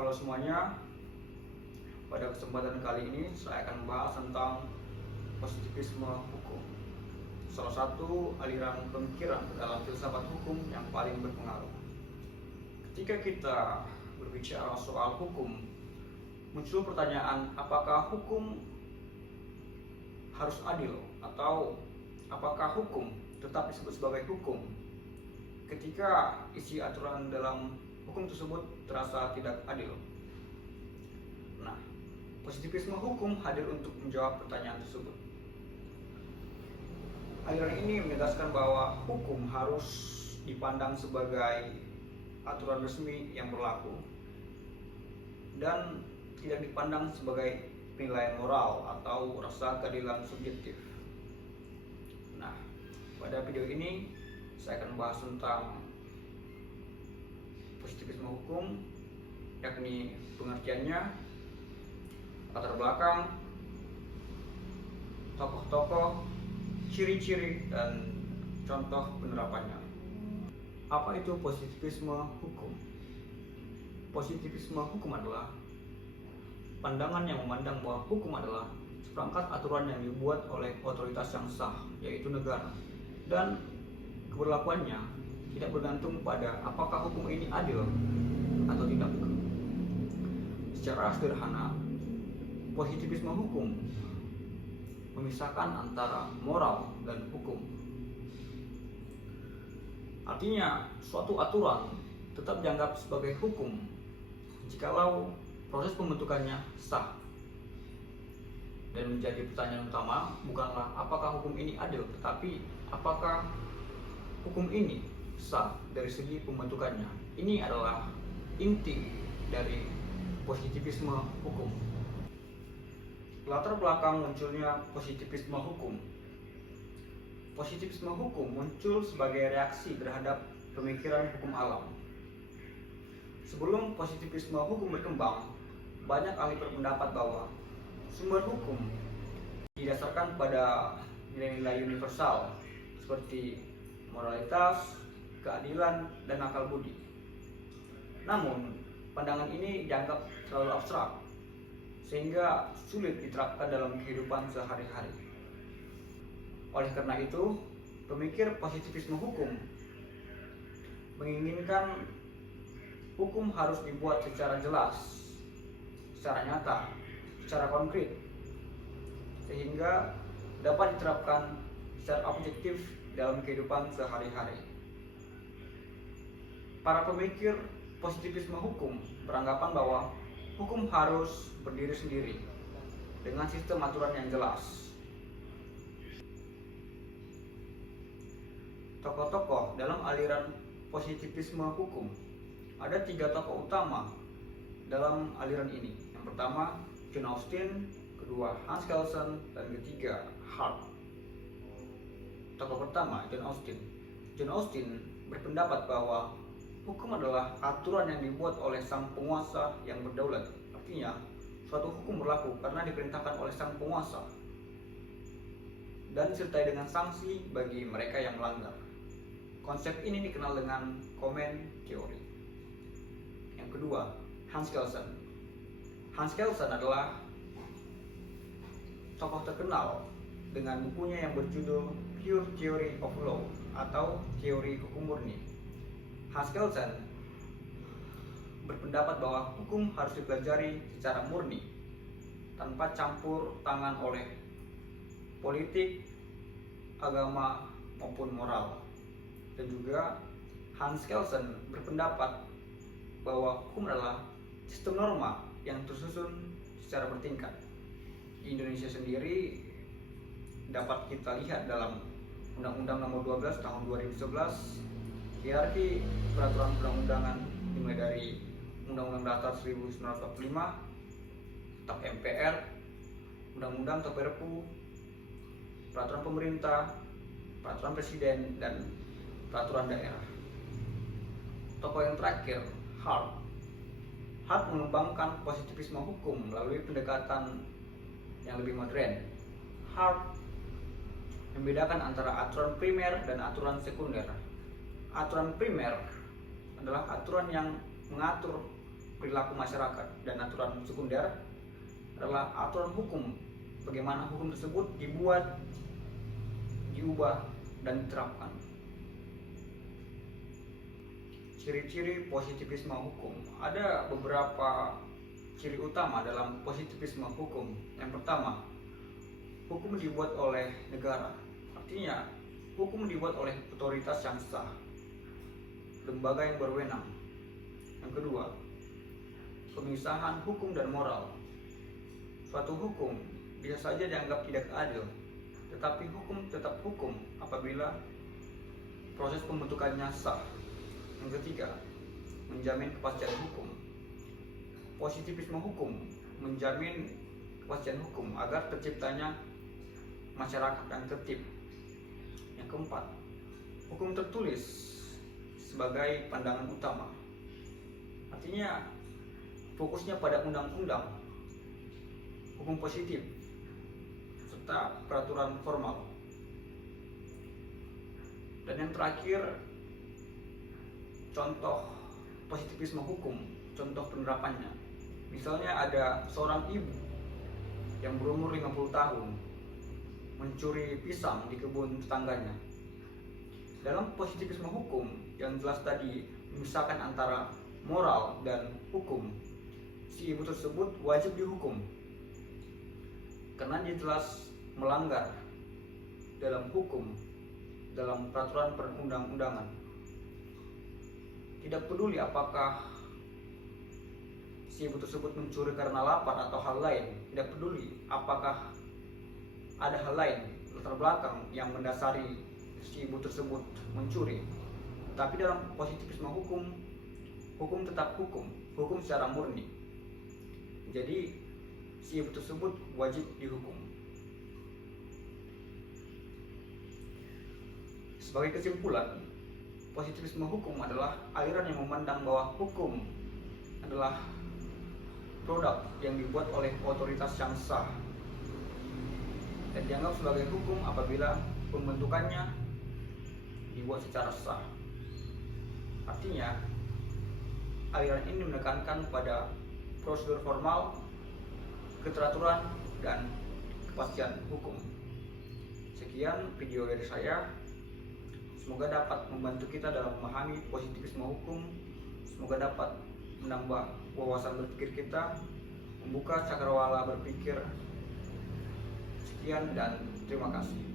Halo semuanya, pada kesempatan kali ini saya akan membahas tentang positivisme hukum. Salah satu aliran pemikiran dalam filsafat hukum yang paling berpengaruh. Ketika kita berbicara soal hukum, muncul pertanyaan apakah hukum harus adil atau apakah hukum tetap disebut sebagai hukum ketika isi aturan dalam hukum tersebut terasa tidak adil. Nah, positivisme hukum hadir untuk menjawab pertanyaan tersebut. Aliran ini menegaskan bahwa hukum harus dipandang sebagai aturan resmi yang berlaku dan tidak dipandang sebagai penilaian moral atau rasa keadilan subjektif. Nah, pada video ini saya akan membahas tentang positivisme hukum, yakni pengertiannya, latar belakang, tokoh-tokoh, ciri-ciri, dan contoh penerapannya. Apa itu positivisme hukum? Positivisme hukum adalah pandangan yang memandang bahwa hukum adalah seperangkat aturan yang dibuat oleh otoritas yang sah, yaitu negara, dan keberlakuannya tidak bergantung pada apakah hukum ini adil atau tidak. Secara sederhana, positivisme hukum memisahkan antara moral dan hukum. Artinya, suatu aturan tetap dianggap sebagai hukum jikalau proses pembentukannya sah. Dan menjadi pertanyaan utama bukanlah apakah hukum ini adil, tetapi apakah hukum ini sah dari segi pembentukannya. Ini adalah inti dari positivisme hukum. Latar belakang munculnya positivisme hukum. Positivisme hukum muncul sebagai reaksi terhadap pemikiran hukum alam. Sebelum positivisme hukum berkembang, banyak ahli berpendapat bahwa sumber hukum didasarkan pada nilai-nilai universal seperti moralitas, keadilan, dan akal budi. Namun, pandangan ini dianggap terlalu abstrak sehingga sulit diterapkan dalam kehidupan sehari-hari. Oleh karena itu, pemikir positivisme hukum menginginkan hukum harus dibuat secara jelas, secara nyata, secara konkret, sehingga dapat diterapkan secara objektif dalam kehidupan sehari-hari. Para pemikir positivisme hukum beranggapan bahwa hukum harus berdiri sendiri dengan sistem aturan yang jelas. Tokoh-tokoh dalam aliran positivisme hukum. Ada 3 tokoh utama dalam aliran ini. Yang pertama, John Austin, kedua Hans Kelsen, dan ketiga Hart. Tokoh pertama, John Austin. John Austin berpendapat bahwa hukum adalah aturan yang dibuat oleh sang penguasa yang berdaulat. Artinya, suatu hukum berlaku karena diperintahkan oleh sang penguasa dan disertai dengan sanksi bagi mereka yang melanggar. Konsep ini dikenal dengan Common Theory. Yang kedua, Hans Kelsen. Hans Kelsen adalah tokoh terkenal dengan bukunya yang berjudul Pure Theory of Law atau Teori Hukum Murni. Hans Kelsen berpendapat bahwa hukum harus dipelajari secara murni, tanpa campur tangan oleh politik, agama, maupun moral. Dan juga Hans Kelsen berpendapat bahwa hukum adalah sistem norma yang tersusun secara bertingkat. Di Indonesia sendiri dapat kita lihat dalam Undang-Undang Nomor 12 Tahun 2011, hierarki peraturan perundang-undangan dimulai dari Undang-Undang Dasar 1945, Tap MPR, Undang-Undang atau Perpu, peraturan pemerintah, peraturan presiden, dan peraturan daerah. Tokoh yang terakhir, Hart. Hart mengembangkan positivisme hukum melalui pendekatan yang lebih modern. Hart membedakan antara aturan primer dan aturan sekunder. Aturan primer adalah aturan yang mengatur perilaku masyarakat, dan aturan sekunder adalah aturan hukum, bagaimana hukum tersebut dibuat, diubah, dan diterapkan. Ciri-ciri positivisme hukum. Ada beberapa ciri utama dalam positivisme hukum. Yang pertama, hukum dibuat oleh negara. Artinya, hukum dibuat oleh otoritas yang sah, lembaga yang berwenang. Yang kedua, pemisahan hukum dan moral. Suatu hukum bisa saja dianggap tidak adil, tetapi hukum tetap hukum apabila proses pembentukannya sah. Yang ketiga, menjamin kepastian hukum. Positivisme hukum menjamin kepastian hukum agar terciptanya masyarakat yang tertib. Yang keempat, hukum tertulis sebagai pandangan utama. Artinya fokusnya pada undang-undang, hukum positif, serta peraturan formal. Dan yang terakhir, contoh positivisme hukum, contoh penerapannya. Misalnya ada seorang ibu yang berumur 50 tahun mencuri pisang di kebun tetangganya. Dalam positivisme hukum yang jelas tadi memisahkan antara moral dan hukum, si ibu tersebut wajib dihukum karena dia jelas melanggar dalam hukum, dalam peraturan perundang-undangan. Tidak peduli apakah si ibu tersebut mencuri karena lapar atau hal lain, tidak peduli apakah ada hal lain latar belakang yang mendasari si ibu tersebut mencuri. Tapi dalam positivisme hukum, hukum tetap hukum, hukum secara murni. Jadi si ibu tersebut wajib dihukum. Sebagai kesimpulan, positivisme hukum adalah aliran yang memandang bahwa hukum adalah produk yang dibuat oleh otoritas yang sah dan dianggap sebagai hukum apabila pembentukannya dibuat secara sah. Artinya, aliran ini menekankan pada prosedur formal, keteraturan, dan kepastian hukum. Sekian video dari saya. Semoga dapat membantu kita dalam memahami positivisme hukum. Semoga dapat menambah wawasan berpikir kita, membuka cakrawala berpikir. Sekian dan terima kasih.